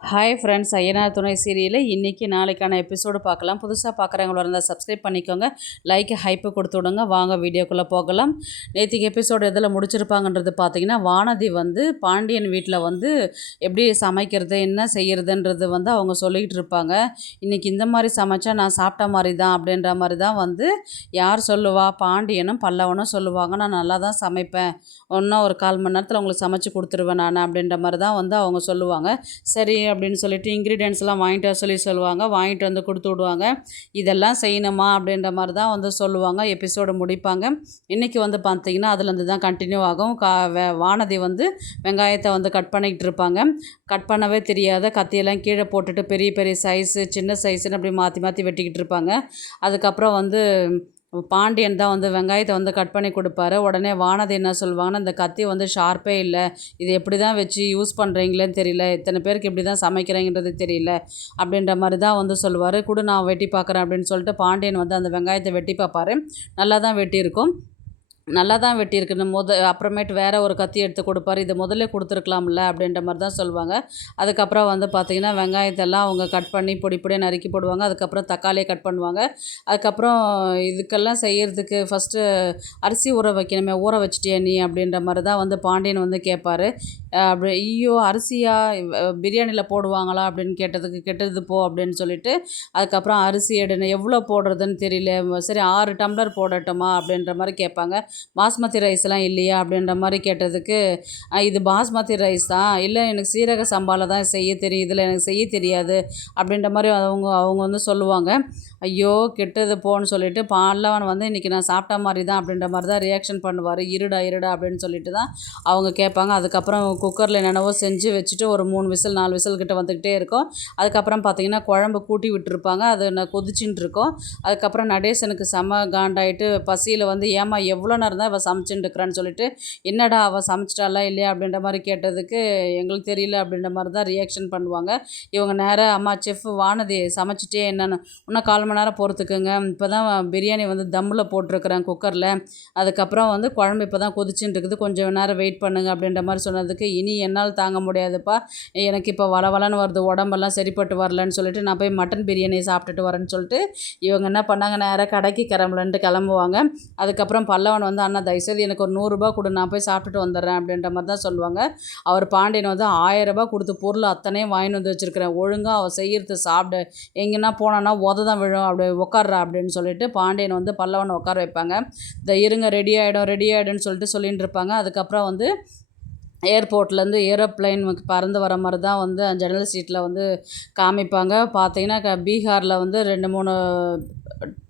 Hi friends, Ayyanar துணை சீரியலில் இன்றைக்கி நாளைக்கான எபிசோடு பார்க்கலாம். புதுசாக பார்க்குறவங்களா இருந்தால் சப்ஸ்கிரைப் பண்ணிக்கோங்க, லைக் ஹைப்பு கொடுத்து விடுங்க. வாங்க வீடியோக்குள்ளே போகலாம். நேற்றுக்கு எபிசோடு எதில் முடிச்சிருப்பாங்கன்றது பார்த்திங்கன்னா, வானதி பாண்டியன் வீட்டில் எப்படி சமைக்கிறது என்ன செய்கிறதுன்றது அவங்க சொல்லிக்கிட்டு இருப்பாங்க. இன்றைக்கி இந்த மாதிரி சமைச்சா நான் சாப்பிட்ட மாதிரி தான் அப்படின்ற மாதிரி தான் யார் சொல்லுவா, பாண்டியனும் பல்லவனும் சொல்லுவாங்க. நான் நல்லா தான் சமைப்பேன், இன்னும் ஒரு 1/4 மணி நேரத்தில் உங்களுக்கு சமைச்சு கொடுத்துருவேன் நான் அப்படின்ற மாதிரி தான் அவங்க சொல்லுவாங்க. சரி அப்படின்னு சொல்லிட்டு இன்க்ரீடியன்ஸ்லாம் வாங்கிட்டு வர சொல்லுவாங்க. வாங்கிட்டு வந்து கொடுத்து விடுவாங்க. இதெல்லாம் செய்யணுமா அப்படின்ற மாதிரி தான் சொல்லுவாங்க. எபிசோடு முடிப்பாங்க. இன்றைக்கி பார்த்திங்கன்னா அதுலேருந்து தான் கண்டினியூ ஆகும். வானதி வெங்காயத்தை கட் பண்ணிக்கிட்டு இருப்பாங்க. கட் பண்ணவே தெரியாத கத்தியெல்லாம் கீழே போட்டுட்டு பெரிய பெரிய சைஸு சின்ன சைஸுன்னு அப்படி மாற்றி மாற்றி வெட்டிக்கிட்டு இருப்பாங்க. அதுக்கப்புறம் பாண்டியன் தான் வெங்காயத்தை கட் பண்ணி கொடுப்பாரு. உடனே வானதி என்ன சொல்லுவாங்கன்னா, இந்த கத்தி ஷார்ப்பே இல்லை, இது எப்படி தான் வச்சு யூஸ் பண்ணுறீங்களேன்னு தெரியல, இத்தனை பேருக்கு எப்படி தான் சமைக்கிறீங்கன்றது தெரியல அப்படின்ற மாதிரி தான் சொல்லுவார். கூட நான் வெட்டி பார்க்குறேன் அப்படின்னு சொல்லிட்டு பாண்டியன் அந்த வெங்காயத்தை வெட்டி பார்ப்பார். நல்லா தான் வெட்டியிருக்கும். நல்லா தான் வெட்டியிருக்குன்னு அப்புறமேட்டு வேறு ஒரு கத்தி எடுத்து கொடுப்பாரு. இதை முதல்ல கொடுத்துருக்கலாம்ல அப்படின்ற மாதிரி தான் சொல்லுவாங்க. அதுக்கப்புறம் பார்த்திங்கன்னா வெங்காயத்தெல்லாம் அவங்க கட் பண்ணி பொடி பொடியாக நறுக்கி போடுவாங்க. அதுக்கப்புறம் தக்காளியை கட் பண்ணுவாங்க. அதுக்கப்புறம் இதுக்கெல்லாம் செய்கிறதுக்கு ஃபஸ்ட்டு அரிசி ஊற வைக்கணுமே, ஊற வச்சிட்டியா நீ அப்படின்ற மாதிரி தான் பாண்டியன் கேட்பார். அப்படி ஐயோ அரிசியா பிரியாணியில் போடுவாங்களா அப்படின்னு கேட்டதுக்கு கெட்டது போ அப்படின்னு சொல்லிட்டு அதுக்கப்புறம் அரிசி எடுன்னு எவ்வளோ போடுறதுன்னு தெரியல, சரி 6 டம்ளர் போடட்டுமா அப்படின்ற மாதிரி கேட்பாங்க. பாஸ்மதி ரைஸ்லாம் இல்லையா அப்படின்ற மாதிரி கேட்டதுக்கு இது பாஸ்மதி ரைஸ் தான், இல்லை எனக்கு சீரக சம்பாவில் தான் செய்ய தெரியும், இதில் எனக்கு செய்ய தெரியாது அப்படின்ற மாதிரி அவங்க சொல்லுவாங்க. ஐயோ கெட்டது போன்னு சொல்லிட்டு பல்லவன் இன்றைக்கி நான் சாப்பிட்ட மாதிரி தான் அப்படின்ற மாதிரி தான் ரியாக்ஷன் பண்ணுவார். இருடா அப்படின்னு சொல்லிட்டு தான் அவங்க கேட்பாங்க. அதுக்கப்புறம் குக்கரில் என்னென்னவோ செஞ்சு வச்சுட்டு ஒரு 3 விசில் 4 விசில் கிட்ட வந்துக்கிட்டே இருக்கும். அதுக்கப்புறம் பார்த்திங்கன்னா குழம்பு கூட்டி விட்டுருப்பாங்க. அது கொதிச்சுட்டு இருக்கும். அதுக்கப்புறம் நடேசனுக்கு செம காண்டாயிட்டு பசியில் ஏமா எவ்வளோ நேரம் தான் அவள் சமைச்சுட்டு இருக்கிறான்னு சொல்லிட்டு, என்னடா அவள் சமைச்சிட்டாலா இல்லையா அப்படின்ற மாதிரி கேட்டதுக்கு எங்களுக்கு தெரியல அப்படின்ற மாதிரி தான் ரியாக்ஷன் பண்ணுவாங்க. இவங்க நேராக அம்மா செஃப் வானதி சமைச்சிட்டே என்னென்னு இன்னும் 1/4 மணி நேரம் பொறுத்துக்குங்க, இப்போ தான் பிரியாணி தம்மில் போட்டிருக்கிறேன் குக்கரில், அதுக்கப்புறம் குழம்பு இப்போ தான் கொதிச்சுட்டு இருக்குது, கொஞ்சம் நேரம் வெயிட் பண்ணுங்க அப்படின்ற மாதிரி சொன்னதுக்கு, இனி என்னால் தாங்க முடியாதுப்பா, எனக்கு இப்போ வளவலன்னு வருது, உடம்பெல்லாம் சரிப்பட்டு வரலன்னு சொல்லிட்டு நான் போய் மட்டன் பிரியாணி சாப்பிட்டுட்டு வரேன்னு சொல்லிட்டு இவங்க என்ன பண்ணாங்க, நேராக கடைக்கு கிளம்புவாங்க. அதுக்கப்புறம் பல்லவன் அண்ணா தயவுசெய்து எனக்கு ஒரு 100 ரூபா கொடு, நான் போய் சாப்பிட்டுட்டு வந்துடுறேன் அப்படின்ற மாதிரி தான் சொல்லுவாங்க. அவர் பாண்டியன் 1000 ரூபா கொடுத்து பொருள் அத்தனையும் வாங்கிட்டு வச்சுருக்கிறேன், ஒழுங்காக அவள் செய்கிறது சாப்பிடு, எங்கன்னா போனான்னா தான் விழும், அப்படி உட்கார்றா அப்படின்னு சொல்லிட்டு பாண்டியன் பல்லவனை உட்கார வைப்பாங்க. இந்த இருங்க ரெடி ஆகிடும்னு சொல்லிட்டு இருப்பாங்க. அதுக்கப்புறம் ஏர்போர்ட்லேருந்து ஏரோப்ளைன் பறந்து வர மாதிரி தான் ஜன்னல் சீட்டில் காமிப்பாங்க. பார்த்தீங்கன்னா பீகாரில் 2 3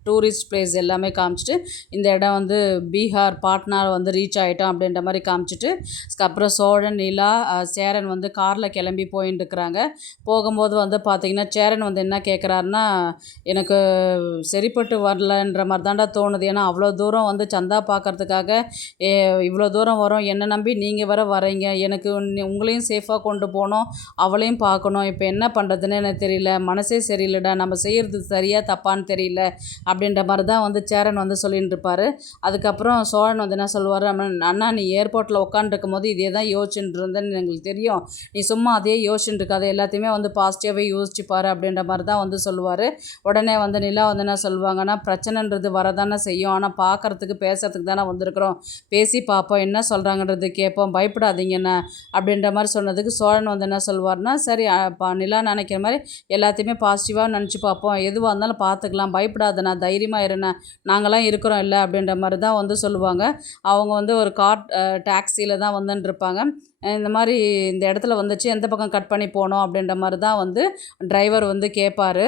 டூரிஸ்ட் பிளேஸ் எல்லாமே காமிச்சிட்டு, இந்த இடம் பீகார் பாட்னா ரீச் ஆகிட்டோம் அப்படின்ற மாதிரி காமிச்சிட்டு, அப்புறம் சோழன் நிலா சேரன் காரில் கிளம்பி போயின்னு இருக்கிறாங்க. போகும்போது பார்த்திங்கன்னா சேரன் என்ன கேட்குறாருன்னா, எனக்கு சரிப்பட்டு வரலன்ற மாதிரி தாண்டா தோணுது, ஏன்னா அவ்வளோ தூரம் சந்தா பார்க்குறதுக்காக இவ்வளோ தூரம் வரோம், என்னை நம்பி நீங்கள் வரீங்க, எனக்கு உங்களையும் சேஃபாக கொண்டு போகணும், அவளையும் பார்க்கணும், இப்போ என்ன பண்ணுறதுன்னு எனக்கு தெரியல, மனசே சரியில்லைடா, நம்ம செய்கிறது சரியாக தப்பான்னு தெரியல அப்படின்ற மாதிரி தான் சேரன் சொல்லிட்டு இருப்பார். அதுக்கப்புறம் சோழன் என்ன சொல்லுவார், அண்ணா நீ ஏர்போர்ட்டில் உட்காந்துருக்கும் போது இதே தான் யோசிச்சுட்டு இருந்தேன்னு எங்களுக்கு தெரியும், நீ சும்மா அதே யோசிச்சுட்டு இருக்காது, எல்லாத்தையுமே பாசிட்டிவாகவே யோசிச்சுப்பார் அப்படின்ற மாதிரி தான் சொல்லுவார். உடனே நிலா என்ன சொல்லுவாங்கன்னா, பிரச்சனைன்றது வரதானே செய்யும், ஆனால் பார்க்குறதுக்கு பேசுறதுக்கு தானே வந்திருக்கிறோம், பேசி பார்ப்போம், என்ன சொல்கிறாங்கன்றது கேட்போம், பயப்படாதீங்கண்ணா அப்படின்ற மாதிரி சொன்னதுக்கு சோழன் என்ன சொல்லுவார்னா, சரி நிலா நினைக்கிற மாதிரி எல்லாத்தையுமே பாசிட்டிவாக நினச்சி பார்ப்போம், எதுவாக இருந்தாலும் பார்த்துக்கலாம், பயப்படாதண்ணா, தைரியமாக இருண்ணா, நாங்களாம் இருக்கிறோம் இல்லை அப்படின்ற மாதிரி தான் சொல்லுவாங்க. அவங்க ஒரு கார் டாக்ஸியில் தான் வந்துட்டுருப்பாங்க. இந்த மாதிரி இந்த இடத்துல எந்த பக்கம் கட் பண்ணி போனோம் அப்படின்ற மாதிரி தான் டிரைவர் கேட்பார்.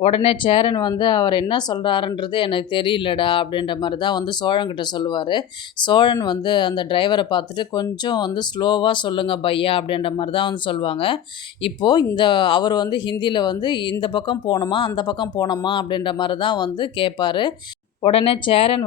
உடனே சேரன் அவர் என்ன சொல்கிறாருன்றது எனக்கு தெரியலடா அப்படின்ற மாதிரி தான் சோழன்கிட்ட சொல்லுவார். சோழன் அந்த டிரைவரை பார்த்துட்டு கொஞ்சம் ஸ்லோவாக சொல்லுங்கள் பையா அப்படின்ற மாதிரி தான் சொல்லுவாங்க. இப்போது அவர் ஹிந்தியில் இந்த பக்கம் போகணுமா அந்த பக்கம் போகணுமா அப்படின்ற மாதிரி தான் கேட்பார். உடனே சேரன்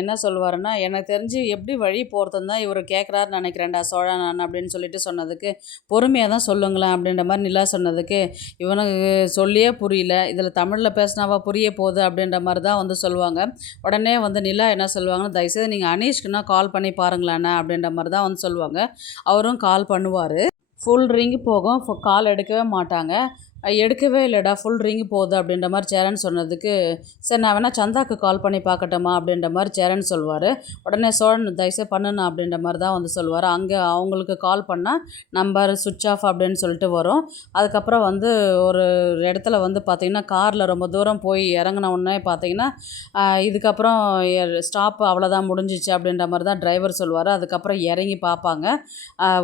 என்ன சொல்லுவாருன்னா, எனக்கு தெரிஞ்சு எப்படி வழி போகிறதுன்னு தான் இவர் கேட்குறாருன்னு நினைக்கிறேன்டா சோழன் அப்படின்னு சொல்லிட்டு சொன்னதுக்கு, பொறுமையாக தான் சொல்லுங்களேன் அப்படின்ற மாதிரி நிலா சொன்னதுக்கு, இவனுக்கு சொல்லியே புரியல, இதில் தமிழில் பேசினாவா புரிய போகுது அப்படின்ற மாதிரி தான் சொல்லுவாங்க. உடனே நிலா என்ன சொல்லுவாங்கன்னா, தயவுசெய்து நீங்கள் அனீஷ்க்குன்னா கால் பண்ணி பாருங்களேண்ணே அப்படின்ற மாதிரி தான் சொல்லுவாங்க. அவரும் கால் பண்ணுவார். ஃபுல் ரிங்கு போகும். கால் எடுக்கவே மாட்டாங்க. எடுக்கவே இல்லைடா, ஃபுல் ரிங்கு போகுது அப்படின்ற மாதிரி சேரன் சொன்னதுக்கு, சரி நான் வேணால் சந்தாக்கு கால் பண்ணி பார்க்கட்டுமா அப்படின்ற மாதிரி சேரன் சொல்லுவார். உடனே சோழன் தயவுசெய்து பண்ணுண்ணா அப்படின்ற மாதிரி தான் வந்து சொல்லுவார். அங்கே அவங்களுக்கு கால் பண்ணால் நம்பர் சுவிட்ச் ஆஃப் அப்படின்னு சொல்லிட்டு வரும். அதுக்கப்புறம் வந்து ஒரு இடத்துல வந்து பார்த்திங்கன்னா காரில் ரொம்ப தூரம் போய் இறங்கின உடனே பார்த்திங்கன்னா இதுக்கப்புறம் ஸ்டாப் அவ்வளோதான் முடிஞ்சிச்சு அப்படின்ற மாதிரி தான் டிரைவர் சொல்லுவார். அதுக்கப்புறம் இறங்கி பார்ப்பாங்க.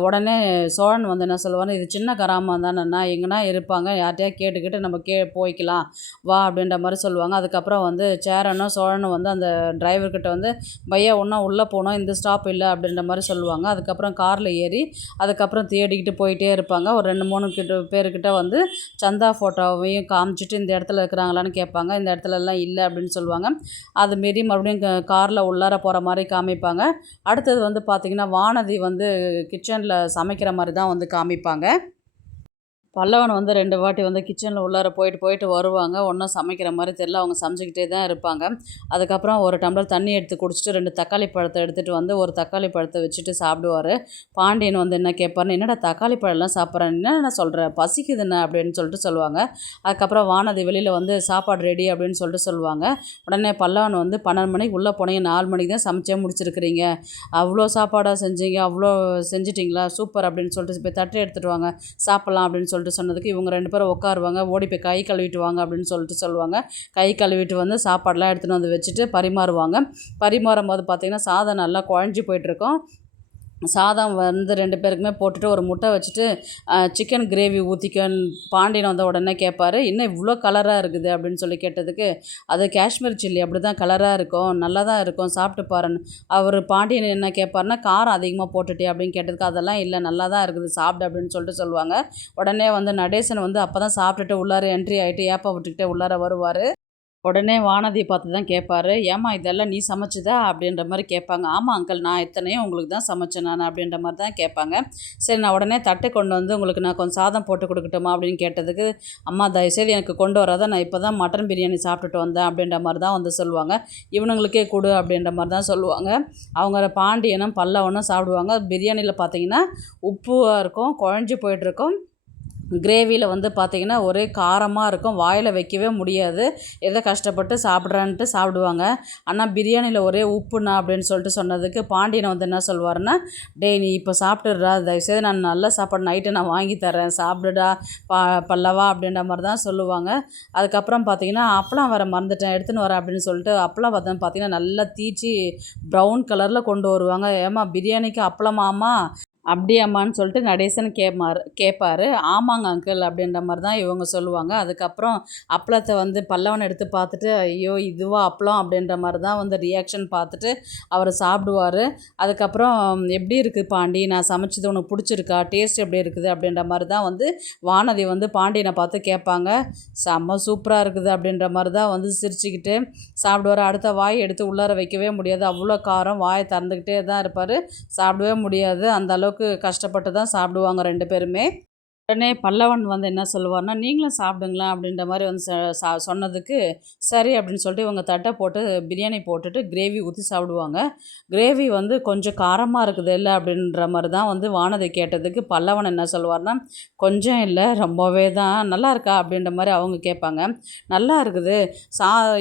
உடனே சோழன் வந்து என்ன சொல்லுவார், இது சின்ன கிராமம் தானேண்ணா, எங்கன்னா இருப்பாங்க, யார்கிட்டயா கேட்டுக்கிட்டு நம்ம போய்க்கலாம் வா அப்படின்ற மாதிரி சொல்லுவாங்க. அதுக்கப்புறம் வந்து சேரனும் சோழனும் வந்து அந்த டிரைவர்கிட்ட வந்து பையா ஒன்றா உள்ளே போனோம், இந்த ஸ்டாப் இல்லை அப்படின்ற மாதிரி சொல்லுவாங்க. அதுக்கப்புறம் காரில் ஏறி அதுக்கப்புறம் தேடிக்கிட்டு போயிட்டே இருப்பாங்க. ஒரு 2-3 பேர்கிட்ட வந்து சந்தா ஃபோட்டோவையும் காமிச்சிட்டு இந்த இடத்துல இருக்கிறாங்களான்னு கேட்பாங்க. இந்த இடத்துலலாம் இல்லை அப்படின்னு சொல்லுவாங்க. அதுமாரி மறுபடியும் காரில் உள்ளார போகிற மாதிரி காமிப்பாங்க. அடுத்தது வந்து பார்த்திங்கன்னா வானதி வந்து கிச்சனில் சமைக்கிற மாதிரி தான் வந்து காமிப்பாங்க. பல்லவன் வந்து 2 வாட்டி வந்து கிச்சனில் உள்ளார போயிட்டு வருவாங்க. ஒன்றும் சமைக்கிற மாதிரி தெரியல. அவங்க சமைச்சிக்கிட்டே தான் இருப்பாங்க. அதுக்கப்புறம் ஒரு டம்ளர் தண்ணி எடுத்து குடிச்சிட்டு 2 தக்காளி பழத்தை எடுத்துகிட்டு வந்து ஒரு தக்காளி பழத்தை வச்சுட்டு சாப்பிடுவார். பாண்டியன் வந்து என்ன கேட்பாருன்னு, என்னடா தக்காளி பழம்லாம் சாப்பிட்றேன், என்ன சொல்கிறேன், பசிக்குதுண்ணே அப்படின்னு சொல்லிட்டு சொல்லுவாங்க. அதுக்கப்புறம் வானதி வெளியில் வந்து சாப்பாடு ரெடி அப்படின்னு சொல்லிட்டு சொல்லுவாங்க. உடனே பல்லவன் வந்து 12 மணிக்கு உள்ளே போனீங்க, 4 மணிக்கு தான் சமைச்சே முடிச்சிருக்கிறீங்க, அவ்வளோ சாப்பாடாக செஞ்சீங்க, அவ்வளோ செஞ்சிட்டிங்களா, சூப்பர் அப்படின்னு சொல்லிட்டு போய் தட்டை எடுத்துகிட்டு வாங்க சாப்பிட்லாம் அப்படின்னு சொல்லிட்டு சொன்னதுக்கு இவங்க 2 பேரும் உட்காருவாங்க. ஓடி போய் கை கழுவிட்டு வாங்க அப்படின்னு சொல்லிட்டு சொல்லுவாங்க. கை கழுவிட்டு வந்து சாப்பாடெலாம் எடுத்துகிட்டு வந்து வச்சுட்டு பரிமாறுவாங்க. பரிமாறும் போது பார்த்திங்கன்னா சாதம் நல்லா குழஞ்சி போயிட்டுருக்கும். சாதம் வந்து 2 பேருக்குமே போட்டுட்டு ஒரு முட்டை வச்சுட்டு சிக்கன் கிரேவி ஊற்றிக்கன்னு பாண்டியன் வந்த உடனே கேட்பார். இன்னும் இவ்வளோ கலராக இருக்குது அப்படின்னு சொல்லி கேட்டதுக்கு, அது காஷ்மீர் சில்லி அப்படி தான் கலராக இருக்கும், நல்லா தான் இருக்கும், சாப்பிட்டு பாருன்னு. அவர் பாண்டியன் என்ன கேட்பாருன்னா, காரம் அதிகமாக போட்டுட்டே அப்படின்னு கேட்டதுக்கு, அதெல்லாம் இல்லை நல்லா தான் இருக்குது சாப்பிடு அப்படின்னு சொல்லிட்டு சொல்லுவாங்க. உடனே வந்து நடேசன் வந்து அப்போ தான் சாப்பிட்டுட்டு உள்ளார என்ட்ரி ஆகிட்டு ஏப்பா விட்டுக்கிட்டே உள்ளார வருவார். உடனே வானதியை பார்த்து தான் கேட்பாரு, ஏம்மா இதெல்லாம் நீ சமைச்சதா அப்படின்ற மாதிரி கேட்பாங்க. ஆமாம் அங்கிள், நான் இத்தனையும் உங்களுக்கு தான் சமைச்சேன் நான் அப்படின்ற மாதிரி தான் கேட்பாங்க. சரி நான் உடனே தட்டை கொண்டு வந்து உங்களுக்கு நான் கொஞ்சம் சாதம் போட்டு கொடுக்கட்டுமா அப்படின்னு கேட்டதுக்கு, அம்மா தயவுசெய்து எனக்கு கொண்டு வராத, நான் இப்போ தான் மட்டன் பிரியாணி சாப்பிட்டுட்டு வந்தேன் அப்படின்ற மாதிரி தான் வந்து சொல்லுவாங்க. இவனுங்களுக்கே கொடு அப்படின்ற மாதிரி தான் சொல்லுவாங்க. அவங்க பாண்டியனும் பல்லவனும் சாப்பிடுவாங்க. பிரியாணியில் பார்த்தீங்கன்னா உப்பாக இருக்கும், குழஞ்சி போய்ட்டுருக்கும். கிரேவியில் வந்து பார்த்திங்கன்னா ஒரே காரமாக இருக்கும், வாயில் வைக்கவே முடியாது. எதை கஷ்டப்பட்டு சாப்பிட்றான்ட்டு சாப்பிடுவாங்க. ஆனால் பிரியாணியில் ஒரே உப்புண்ணா அப்படின்னு சொல்லிட்டு சொன்னதுக்கு பாண்டியனை வந்து என்ன சொல்லுவாருன்னா, டேய் நீ இப்போ சாப்பிட்டுடுறா, தயவுசெய்து நான் நல்ல சாப்பாடு நைட்டு நான் வாங்கி தரேன், சாப்பிடுடா பல்லவா அப்படின்ற மாதிரி தான் சொல்லுவாங்க. அதுக்கப்புறம் பார்த்திங்கன்னா அப்பளம் வேறு மறந்துட்டேன், எடுத்துன்னு வரேன் அப்படின்னு சொல்லிட்டு அப்பளம் பார்த்திங்கன்னா நல்லா தீச்சி ப்ரௌன் கலரில் கொண்டு வருவாங்க. ஏம்மா பிரியாணிக்கு அப்பளமாம்மா அப்படியாம்மான்னு சொல்லிட்டு நடேசன் கேட்பாரு. ஆமாங்க அங்கிள் அப்படின்ற மாதிரி தான் இவங்க சொல்லுவாங்க. அதுக்கப்புறம் அப்பளத்தை வந்து பல்லவன் எடுத்து பார்த்துட்டு, ஐயோ இதுவா அப்பளம் அப்படின்ற மாதிரி தான் வந்து ரியாக்ஷன் பார்த்துட்டு அவர் சாப்பிடுவார். அதுக்கப்புறம் எப்படி இருக்குது பாண்டி, நான் சமைச்சது உனக்கு பிடிச்சிருக்கா, டேஸ்ட் எப்படி இருக்குது அப்படின்ற மாதிரி தான் வந்து வானதி வந்து பாண்டியனை பார்த்து கேட்பாங்க. செம்ம சூப்பராக இருக்குது அப்படின்ற மாதிரி தான் வந்து சிரிச்சுக்கிட்டு சாப்பிடுவார். அடுத்த வாய் எடுத்து உள்ளார வைக்கவே முடியாது, அவ்வளோ காரம், வாயை திறந்துக்கிட்டே தான் இருப்பார், சாப்பிடவே முடியாது. அந்த அளவுக்கு கஷ்டப்பட்டு தான் சாப்பிடுவாங்க 2 பேருமே. உடனே பல்லவன் வந்து என்ன சொல்லுவார்னா, நீங்களும் சாப்பிடுங்களேன் அப்படின்ற மாதிரி வந்து சொன்னதுக்கு சரி அப்படின்னு சொல்லிட்டு இவங்க தட்டை போட்டு பிரியாணி போட்டுட்டு கிரேவி ஊற்றி சாப்பிடுவாங்க. கிரேவி வந்து கொஞ்சம் காரமாக இருக்குது இல்லை அப்படின்ற மாதிரி தான் வந்து வானதி கேட்டதுக்கு பல்லவன் என்ன சொல்லுவார்னா, கொஞ்சம் இல்லை ரொம்பவே தான், நல்லா இருக்கா அப்படின்ற மாதிரி அவங்க கேட்பாங்க. நல்லா இருக்குது,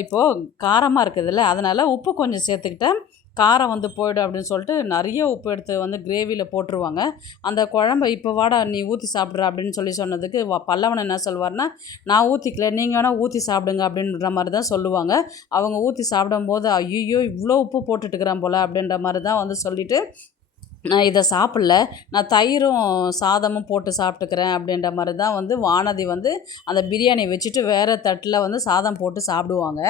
இப்போது காரமாக இருக்குதுல்ல, அதனால் உப்பு கொஞ்சம் சேர்த்துக்கிட்டேன், காரம் வந்து போய்டும் அப்படின்னு சொல்லிட்டு நிறைய உப்பு எடுத்து வந்து கிரேவியில் போட்டுருவாங்க. அந்த குழம்ப இப்போ வாடா நீ ஊற்றி சாப்பிட்ற அப்படின்னு சொன்னதுக்கு பல்லவன் என்ன சொல்லுவார்னா, நான் ஊற்றிக்கல, நீங்கள் வேணால் ஊற்றி சாப்பிடுங்க அப்படின்ற மாதிரி தான் சொல்லுவாங்க. அவங்க ஊற்றி சாப்பிடும்போது ஐயோ இவ்வளோ உப்பு போட்டுட்டுக்கிறேன் போல் அப்படின்ற மாதிரி தான் வந்து சொல்லிவிட்டு, நான் இதை சாப்பிடல, நான் தயிரும் சாதமும் போட்டு சாப்பிட்டுக்கிறேன் அப்படின்ற மாதிரி தான் வந்து வானதி வந்து அந்த பிரியாணி வச்சுட்டு வேறு தட்டில் வந்து சாதம் போட்டு சாப்பிடுவாங்க.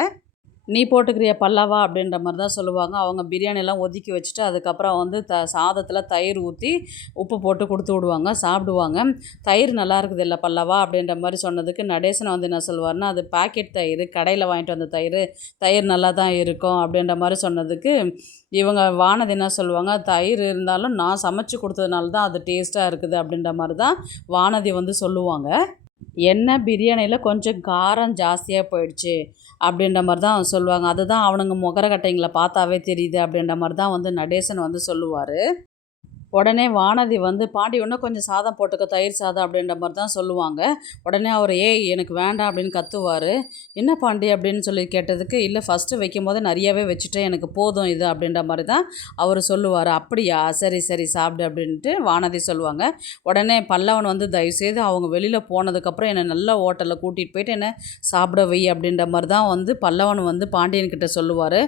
நீ போட்டுக்கிறிய பல்லவா அப்படின்ற மாதிரி தான் சொல்லுவாங்க. அவங்க பிரியாணியெல்லாம் ஒதுக்கி வச்சுட்டு அதுக்கப்புறம் வந்து சாதத்தில் தயிர் ஊற்றி உப்பு போட்டு கொடுத்து விடுவாங்க, சாப்பிடுவாங்க. தயிர் நல்லா இருக்குது இல்லை பல்லவா அப்படின்ற மாதிரி சொன்னதுக்கு நடேசனை வந்து என்ன சொல்லுவார்னா, அது பாக்கெட் தயிர், கடையில் வாங்கிட்டு வந்த தயிர் நல்லா தான் இருக்கும் அப்படின்ற மாதிரி சொன்னதுக்கு இவங்க வானதி என்ன சொல்லுவாங்க, தயிர் இருந்தாலும் நான் சமைச்சு கொடுத்ததுனால தான் அது டேஸ்ட்டாக இருக்குது அப்படின்ற மாதிரி தான் வானதி வந்து சொல்லுவாங்க. என்ன பிரியாணியில் கொஞ்சம் காரம் ஜாஸ்தியாக போயிடுச்சு அப்படின்ற மாதிரி தான் சொல்லுவாங்க. அதுதான் அவனுங்க முகரக்கட்டைங்களை பார்த்தாவே தெரியுது அப்படின்ற மாதிரி தான் வந்து நடேசன் வந்து சொல்லுவார். உடனே வானதி வந்து பாண்டி இன்னும் கொஞ்சம் சாதம் போட்டுக்க, தயிர் சாதம் அப்படின்ற மாதிரி தான் சொல்லுவாங்க. உடனே அவர் ஏய் எனக்கு வேண்டாம் அப்படின்னு கத்துவார். என்ன பாண்டி அப்படின்னு சொல்லி கேட்டதுக்கு, இல்லை ஃபஸ்ட்டு வைக்கும் போது நிறையாவே வச்சுட்டேன், எனக்கு போதும் இது அப்படின்ற மாதிரி தான் அவர் சொல்லுவார். அப்படியா, சரி சரி சாப்பிடு அப்படின்ட்டு வானதி சொல்லுவாங்க. உடனே பல்லவன் வந்து தயவுசெய்து அவங்க வெளியில் போனதுக்கப்புறம் என்னை நல்ல ஹோட்டலில் கூட்டிகிட்டு போயிட்டு என்னை சாப்பிட வை அப்படின்ற மாதிரி தான் வந்து பல்லவன் வந்து பாண்டியன்கிட்ட சொல்லுவார்.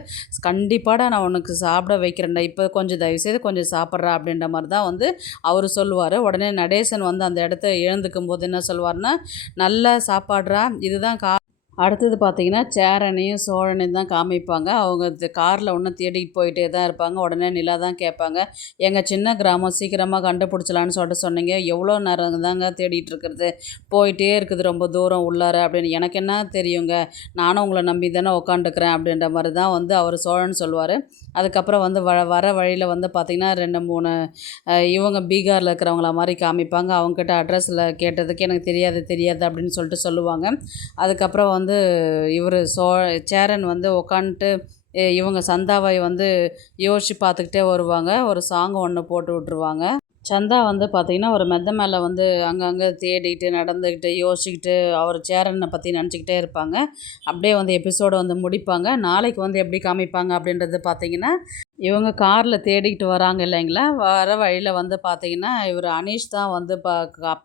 கண்டிப்பாடா நான் உனக்கு சாப்பிட வைக்கிறேன்டா, இப்போ கொஞ்சம் தயவுசெய்து கொஞ்சம் சாப்பிட்றா அப்படின்ற மாதிரி தான் வந்து அவர் சொல்லுவார். உடனே நடேசன் வந்து அந்த இடத்த எழுந்துக்கும் போது என்ன சொல்லுவார்னா, நல்ல சாப்பாடுறா இதுதான் அடுத்தது பார்த்தீங்கன்னா சேரனையும் சோழனையும் தான் காமிப்பாங்க. அவங்க காரில் ஒன்றும் தேடிக்கிட்டு போயிட்டே தான் இருப்பாங்க. உடனே நிலா தான் கேட்பாங்க, எங்கள் சின்ன கிராமம் சீக்கிரமாக கண்டுபிடிச்சலான்னு சொல்லிட்டு சொன்னீங்க, எவ்வளோ நேரம் தாங்க தேடிட்டு இருக்கிறது, போயிட்டே இருக்குது ரொம்ப தூரம் உள்ளார அப்படின்னு. எனக்கு என்ன தெரியுங்க, நானும் உங்களை நம்பி தானே உக்காண்டுக்கிறேன் அப்படின்ற மாதிரி தான் வந்து அவர் சோழன் சொல்லுவார். அதுக்கப்புறம் வந்து வர வழியில் வந்து பார்த்திங்கன்னா 2-3 இவங்க பீகாரில் இருக்கிறவங்கள மாதிரி காமிப்பாங்க. அவங்கக்கிட்ட அட்ரஸில் கேட்டதுக்கு எனக்கு தெரியாது தெரியாது அப்படின்னு சொல்லிட்டு சொல்லுவாங்க. அதுக்கப்புறம் வந்து இவர் சேரன் வந்து உக்காந்துட்டு இவங்க சந்தாவை வந்து யோசித்து பார்த்துக்கிட்டே வருவாங்க. ஒரு சாங் ஒன்று போட்டு விட்ருவாங்க. சந்தா வந்து பார்த்திங்கன்னா ஒரு மெத்த மேலே வந்து அங்கங்கே தேடிட்டு நடந்துக்கிட்டு யோசிச்சுக்கிட்டு அவர் சேரனை பற்றி நினச்சிக்கிட்டே இருப்பாங்க. அப்படியே வந்து எபிசோடை வந்து முடிப்பாங்க. நாளைக்கு வந்து எப்படி காமிப்பாங்க அப்படின்றது பார்த்திங்கன்னா, இவங்க காரில் தேடிக்கிட்டு வராங்க இல்லைங்களா, வர வழியில் வந்து பார்த்திங்கன்னா இவர் அனீஷ் தான் வந்து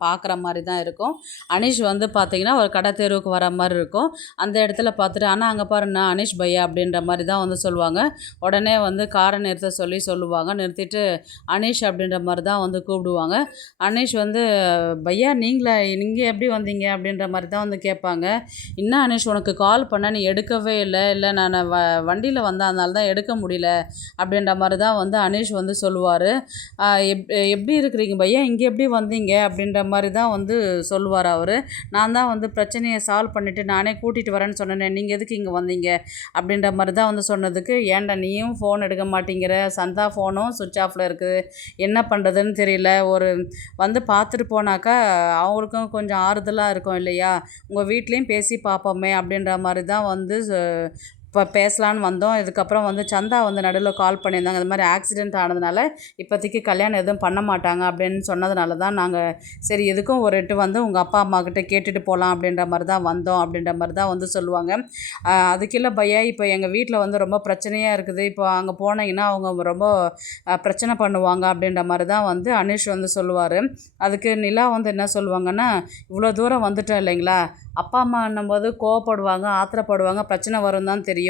பார்க்குற மாதிரி தான் இருக்கும். அனீஷ் வந்து பார்த்திங்கன்னா ஒரு கடை தெருவுக்கு வர மாதிரி இருக்கும். அந்த இடத்துல பார்த்துட்டு ஆனால் அங்கே பாருண்ணா அனீஷ் பையா அப்படின்ற மாதிரி தான் வந்து சொல்லுவாங்க. உடனே வந்து காரை நிறுத்த சொல்லுவாங்க. நிறுத்திட்டு அனீஷ் அப்படின்ற மாதிரி தான் வந்து கூப்பிடுவாங்க. அனீஷ் வந்து பையா நீங்கள் எப்படி வந்தீங்க அப்படின்ற மாதிரி தான் வந்து கேட்பாங்க. என்ன அனீஷ் உனக்கு கால் பண்ண நீ எடுக்கவே இல்லை நான் வண்டியில் வந்தேன் அதனால தான் எடுக்க முடியல அப்படின்ற மாதிரி தான் வந்து அனீஷ் வந்து சொல்லுவார். எப்படி இருக்கிறீங்க பையா, இங்கே எப்படி வந்தீங்க அப்படின்ற மாதிரி தான் வந்து சொல்லுவார் அவர். நான் தான் வந்து பிரச்சனையை சால்வ் பண்ணிவிட்டு நானே கூட்டிகிட்டு வரேன்னு சொன்னேன், நீங்கள் எதுக்கு இங்கே வந்தீங்க அப்படின்ற மாதிரி தான் வந்து சொன்னதுக்கு, ஏன்டா நீயும் ஃபோன் எடுக்க மாட்டேங்கிற, சந்தா ஃபோனும் சுவிட்ச் ஆஃபில் இருக்குது, என்ன பண்ணுறதுன்னு தெரியல, ஒரு வந்து பார்த்துட்டு போனாக்கா அவங்களுக்கும் கொஞ்சம் ஆறுதலாக இருக்கும் இல்லையா, உங்கள் வீட்லேயும் பேசி பார்ப்போமே அப்படின்ற மாதிரி தான் வந்து இப்போ பேசலான்னு வந்தோம். இதுக்கப்புறம் வந்து சந்தா வந்து நடுவில் கால் பண்ணியிருந்தாங்க, இந்த மாதிரி ஆக்சிடெண்ட் ஆனதுனால இப்போதைக்கு கல்யாணம் எதுவும் பண்ண மாட்டாங்க அப்படின்னு சொன்னதுனால தான் நாங்கள் சரி எதுக்கும் ஒரு எட்டு வந்து உங்கள் அப்பா அம்மாக்கிட்ட கேட்டுட்டு போகலாம் அப்படின்ற மாதிரி தான் வந்தோம் அப்படின்ற மாதிரி தான் வந்து சொல்லுவாங்க. அதுக்கில்ல பையா, இப்போ எங்கள் வீட்டில் வந்து ரொம்ப பிரச்சனையாக இருக்குது, இப்போ அங்கே போனீங்கன்னா அவங்க ரொம்ப பிரச்சனை பண்ணுவாங்க அப்படின்ற மாதிரி தான் வந்து அனீஷ் வந்து சொல்லுவார். அதுக்கு நிலா வந்து என்ன சொல்லுவாங்கன்னா, இவ்வளோ தூரம் வந்துட்டோம் இல்லைங்களா, அப்பா அம்மா என்னும்போது கோவப்படுவாங்க, ஆத்திரப்படுவாங்க, பிரச்சனை வரும் தான் தெரியும்,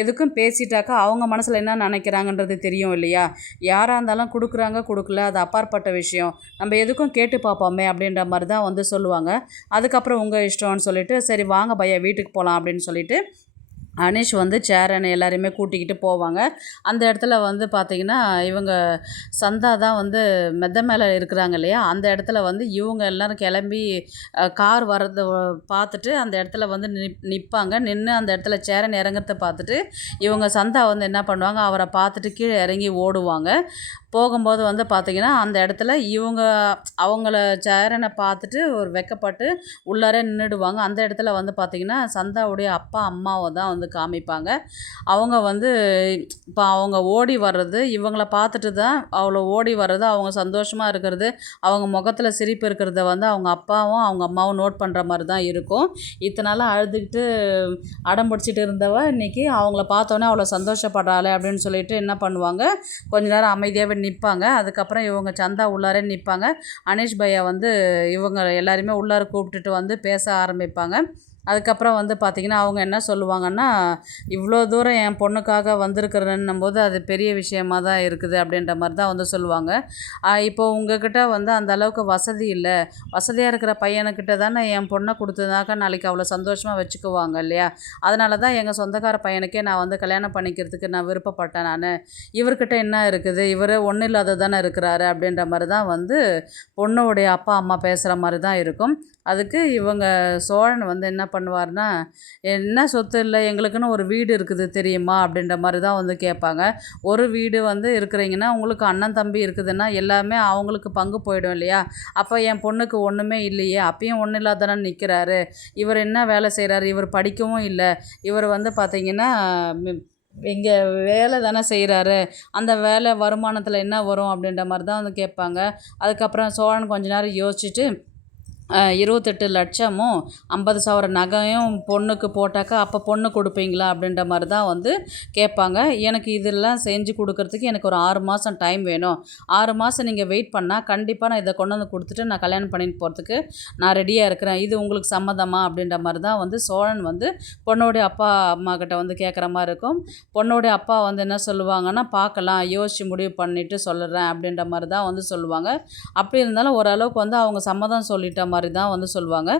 எதுக்கும் பேசிட்டாக்கா அவங்க மனசில் என்ன நினைக்கிறாங்கன்றது தெரியும் இல்லையா, யாராக இருந்தாலும் கொடுக்குறாங்க கொடுக்கல அது அப்பாற்பட்ட விஷயம், நம்ம எதுக்கும் கேட்டு பார்ப்போமே அப்படின்ற மாதிரி தான் வந்து சொல்லுவாங்க. அதுக்கப்புறம் உங்கள் இஷ்டம்னு சொல்லிவிட்டு சரி வாங்க பையா வீட்டுக்கு போகலாம் அப்படின்னு சொல்லிட்டு அனீஷ் வந்து சேரனை எல்லாரையுமே கூட்டிக்கிட்டு போவாங்க. அந்த இடத்துல வந்து பார்த்திங்கன்னா இவங்க சந்தா தான் வந்து மெத்த மேலே இருக்கிறாங்க இல்லையா, அந்த இடத்துல வந்து இவங்க எல்லோரும் கிளம்பி கார் வர்றதை பார்த்துட்டு அந்த இடத்துல வந்து நிற்பாங்க. நின்று அந்த இடத்துல சேரன் இறங்குறத பார்த்துட்டு இவங்க சந்தா வந்து என்ன பண்ணுவாங்க, அவரை பார்த்துட்டு கீழே இறங்கி ஓடுவாங்க. போகும்போது வந்து பார்த்திங்கன்னா அந்த இடத்துல அவங்கள சேரனை பார்த்துட்டு ஒரு வெக்கப்பட்டு உள்ளாரே நின்றுடுவாங்க. அந்த இடத்துல வந்து பார்த்திங்கன்னா சந்தாவுடைய அப்பா அம்மாவை தான் வந்து காமிப்பாங்க. அவங்க வந்து இப்போ அவங்க ஓடி வர்றது இவங்கள பார்த்துட்டு தான் அவ்வளோ ஓடி வர்றது, அவங்க சந்தோஷமாக இருக்கிறது, அவங்க முகத்தில் சிரிப்பு இருக்கிறத வந்து அவங்க அப்பாவும் அவங்க அம்மாவும் நோட் பண்ணுற மாதிரி தான் இருக்கும். இத்தனால அழுதுகிட்டு அடம் பிடிச்சிட்டு இருந்தவ இன்றைக்கி அவங்கள பார்த்தோன்னே அவ்வளோ சந்தோஷப்படுறாளே அப்படின்னு சொல்லிட்டு என்ன பண்ணுவாங்க, கொஞ்ச நேரம் அமைதியாகவே நிற்பாங்க. அதுக்கப்புறம் இவங்க சந்தா உள்ளாரே நிற்பாங்க. அனீஷ் பையா வந்து இவங்க எல்லாருமே உள்ளார கூப்பிட்டுட்டு வந்து பேச ஆரம்பிப்பாங்க. அதுக்கப்புறம் வந்து பார்த்திங்கன்னா அவங்க என்ன சொல்லுவாங்கன்னா, இவ்வளோ தூரம் என் பொண்ணுக்காக வந்திருக்கிறன்னும் போது அது பெரிய விஷயமாக தான் இருக்குது அப்படின்ற மாதிரி தான் வந்து சொல்லுவாங்க. இப்போது உங்ககிட்ட வந்து அந்த அளவுக்கு வசதி இல்லை, வசதியாக இருக்கிற பையனுக்கிட்ட தானே என் பொண்ணை கொடுத்ததாக்கா நாளைக்கு அவ்வளோ சந்தோஷமாக வச்சுக்குவாங்க இல்லையா, அதனால தான் எங்கள் சொந்தக்கார பையனுக்கே நான் வந்து கல்யாணம் பண்ணிக்கிறதுக்கு நான் விருப்பப்பட்டேன். நான் இவர்கிட்ட என்ன இருக்குது, இவர் ஒன்றும் இல்லாத தானே இருக்கிறாரு அப்படின்ற மாதிரி தான் வந்து பொண்ணுடைய அப்பா அம்மா பேசுகிற மாதிரி தான் இருக்கும். அதுக்கு இவங்க சோழன் வந்து என்ன பண்ணுவார்னா, என்ன சொத்து இல்லை எங்களுக்குன்னு ஒரு வீடு இருக்குது தெரியுமா அப்படின்ற மாதிரி தான் வந்து கேட்பாங்க. ஒரு வீடு வந்து இருக்கிறீங்கன்னா உங்களுக்கு அண்ணன் தம்பி இருக்குதுன்னா எல்லாமே அவங்களுக்கு பங்கு போயிடும் இல்லையா, அப்போ என் பொண்ணுக்கு ஒன்றுமே இல்லையே, அப்பயும் ஒன்றும் இல்லாதானே நிற்கிறாரு, இவர் என்ன வேலை செய்கிறாரு, இவர் படிக்கவும் இல்லை, இவர் வந்து பார்த்திங்கன்னா இங்கே வேலை தானே செய்கிறாரு, அந்த வேலை வருமானத்தில் என்ன வரும் அப்படின்ற மாதிரி தான் வந்து கேட்பாங்க. அதுக்கப்புறம் சோழன் கொஞ்ச நேரம் யோசிச்சுட்டு 28 லட்சமும் 50,000 நகையும் பொண்ணுக்கு போட்டாக்கா அப்போ பொண்ணு கொடுப்பீங்களா அப்படின்ற மாதிரி தான் வந்து கேட்பாங்க. எனக்கு இதெல்லாம் செஞ்சு கொடுக்கறதுக்கு எனக்கு ஒரு 6 மாதம் டைம் வேணும். 6 மாதம் நீங்கள் வெயிட் பண்ணால் கண்டிப்பாக நான் இதை கொண்டு வந்து கொடுத்துட்டு நான் கல்யாணம் பண்ணிட்டு போகிறதுக்கு நான் ரெடியாக இருக்கிறேன். இது உங்களுக்கு சம்மதமா அப்படின்ற மாதிரி தான் வந்து சோழன் வந்து பொண்ணுடைய அப்பா அம்மா கிட்ட வந்து கேட்குற மாதிரி இருக்கும். பொண்ணுடைய அப்பா வந்து என்ன சொல்லுவாங்கன்னா, பார்க்கலாம், யோசித்து முடிவு பண்ணிவிட்டு சொல்லுறேன் அப்படின்ற மாதிரி தான் வந்து சொல்லுவாங்க. அப்படி இருந்தாலும் ஓரளவுக்கு வந்து அவங்க சம்மதம் சொல்லிட்ட மாதிரி தான் வந்து சொல்லுவாங்க.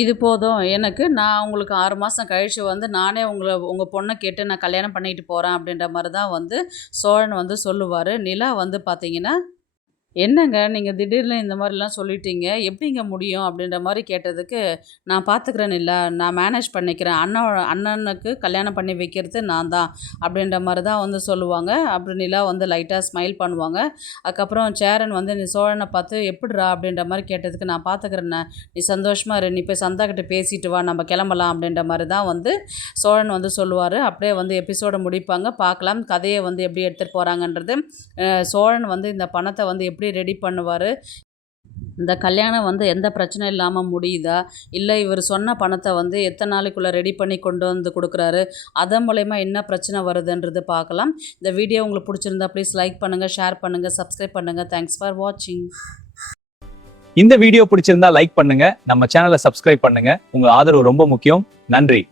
இது போதும் எனக்கு, நான் உங்களுக்கு 6 மாதம் கழித்து வந்து நானே உங்கள் பொண்ணை கேட்டு நான் கல்யாணம் பண்ணிட்டு போகிறேன் அப்படின்ற மாதிரி தான் வந்து சோழன் வந்து சொல்லுவார். நிலா வந்து பார்த்தீங்கன்னா, என்னங்க நீங்கள் திடீர்னு இந்த மாதிரிலாம் சொல்லிட்டீங்க, எப்படிங்க முடியும் அப்படின்ற மாதிரி கேட்டதுக்கு, நான் பார்த்துக்கிறேன் இல்ல, நான் மேனேஜ் பண்ணிக்கிறேன், அண்ணனுக்கு கல்யாணம் பண்ணி வைக்கிறது நான் தான் அப்படின்ற மாதிரி தான் வந்து சொல்லுவாங்க. அப்புறம் நிலா வந்து லைட்டாக ஸ்மைல் பண்ணுவாங்க. அதுக்கப்புறம் சேரன் வந்து நீ சோழனை பார்த்து எப்படிரா அப்படின்ற மாதிரி கேட்டதுக்கு, நான் பார்த்துக்கிறேண்ணே, நீ சந்தோஷமாக இரு, நீ போய் சந்தா கிட்ட பேசிட்டு வா, நம்ம கிளம்பலாம் அப்படின்ற மாதிரி தான் வந்து சோழன் வந்து சொல்லுவார். அப்படியே வந்து எபிசோடை முடிப்பாங்க. பார்க்கலாம் கதையை வந்து எப்படி எடுத்துகிட்டு போகிறாங்கன்றது. சோழன் வந்து இந்த பணத்தை வந்து எப்படி ரெடி பண்ணுவார், இந்த கல்யாணம் வந்து எந்த பிரச்சனை இல்லாமல் முடியுதா, இல்லை இவர் சொன்ன பணத்தை வந்து எத்தனை நாளைக்குள்ளே ரெடி பண்ணி கொண்டு வந்து கொடுக்குறாரு, அதன் மூலயமா என்ன பிரச்சனை வருதுன்றது பார்க்கலாம். இந்த வீடியோ உங்களுக்கு பிடிச்சிருந்தா ப்ளீஸ் லைக் பண்ணுங்கள், ஷேர் பண்ணுங்கள், சப்ஸ்கிரைப் பண்ணுங்கள். தேங்க்ஸ் ஃபார் வாட்சிங். இந்த வீடியோ பிடிச்சிருந்தா லைக் பண்ணுங்க, நம்ம சேனலை சப்ஸ்கிரைப் பண்ணுங்க. உங்க ஆதரவு ரொம்ப முக்கியம். நன்றி.